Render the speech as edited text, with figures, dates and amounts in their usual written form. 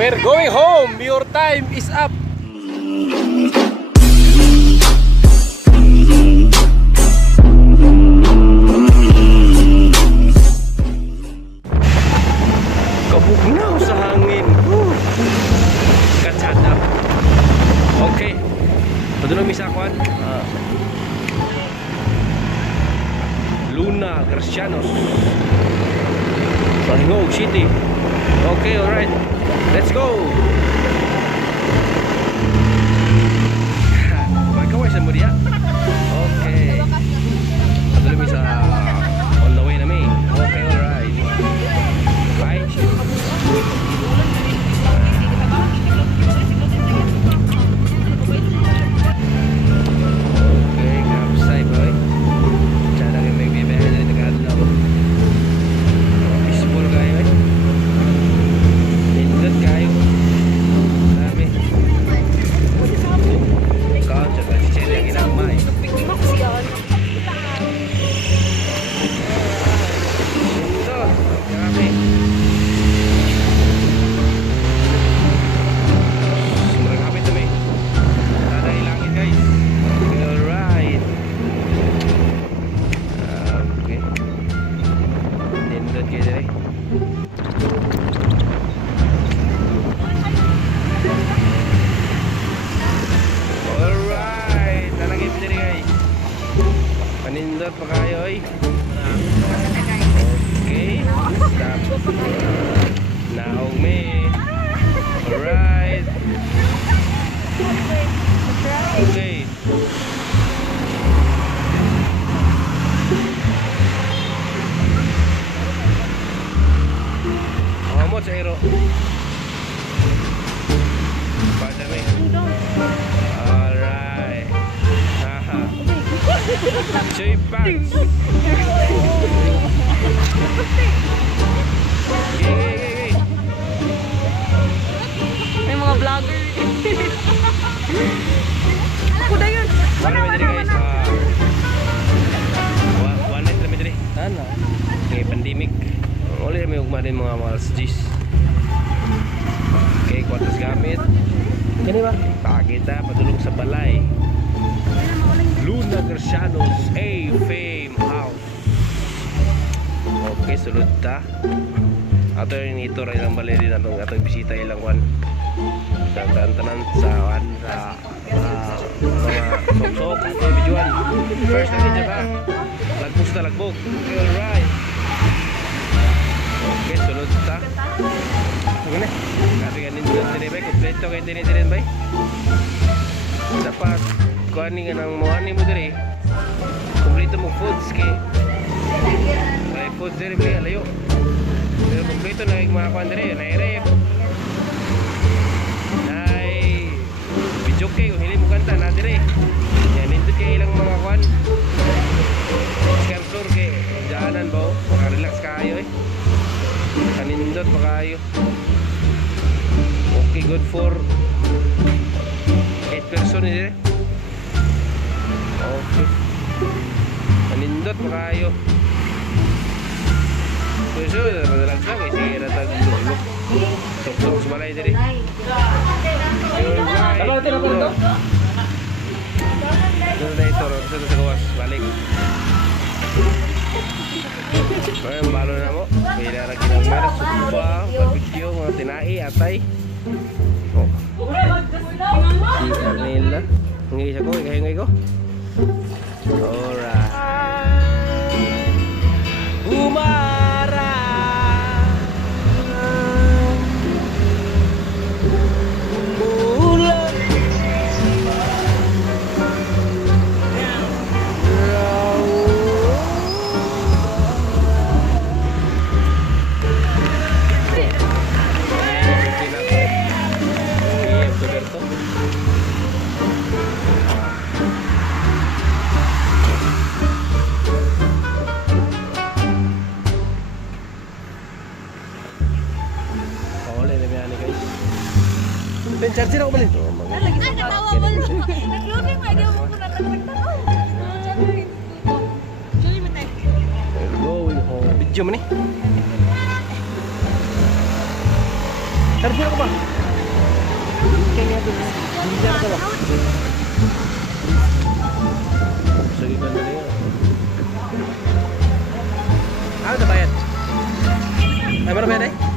We're going home. Your time is up. Kabugnaw sa hangin. Katsada. Okay. Padulong misakwan. Luna Gracianos. Sangog City. Okay, alright. Let's go. Magkaway sa mo diya. Okay. Padulong sa on the way na me. Okay, alright. Bye. Okay, kapsay boy. Sana kayo may bibiyahe na rin nag-adlaw. Peaceful kayo eh. Lindot kayo. Sabi. Kachat at si Cherry ang ginamay. Lindot. Grabe. Maragapit kami. Sana ilangin guys. Alright. Okay. Lindot kayo dyan eh. Alright. Talagay mo dyan guys. Panindot pa kayo eh. Okay. Stop. Naong me. Alright. Okay. Hamot sa aero. Padami. Alright. Haha. Joy pants. Gay. May mga vlogger. Ako na yun. Wala guys. One night lang diri. Ano? Ngay pandemic. Wala may ugma din mga SGs. Okay, kwartas gamit. Kani ba? Pakita padulong sa balay. Luna Gracianos A-Fame House. Okay, sulod ta. Ato yung ito rin ang balay din atong bisita ilang one. Sa tanan sa mga sok-sok videoan. First time dyan ba? Lagbog sa lagbog. Okay, alright. Okay, sulod ta. Ano na? Kasi ganin dyan din ba? Kompleto kayo din ba? Dapat kuhanin ka ng muhanin mo diri. Kompleto mo foods kay may foods diri ba? Alayo. Pero kompleto na yung mga kuhan diri. Nairep. Joke kung hindi mo kanta na dire. Yan nindot kay ilang mga kwan. Scam floor kay daanan ba? Maka-relax kayo eh. Kanindot pa kayo. Okay, good for 8 person dire. Okay. Kanindot pa kayo. So, relax lang eh. Sige na tag-look. Sok-sok sa balay dire. Kalau natin na pala ito? Doon na ito, sa gawas, balik. Ngayon, balo na mo. Kaya na ginagawa, supa, barbecue, mga tinai, atay. Oh. Si Carnela. Ngayos ako, ngayos ko. Alright. Umara. Ben charger ako balin. Lagi sa kawa mo. Nag-loading mo idea mo na tagtagtag. Chuli mo tayo. Going home. Video mo ni. Telepon ako ba? Kaya ito. Bijar ka ba? Sige ka na niya. Ano na bayad? Ay, ano bayad eh?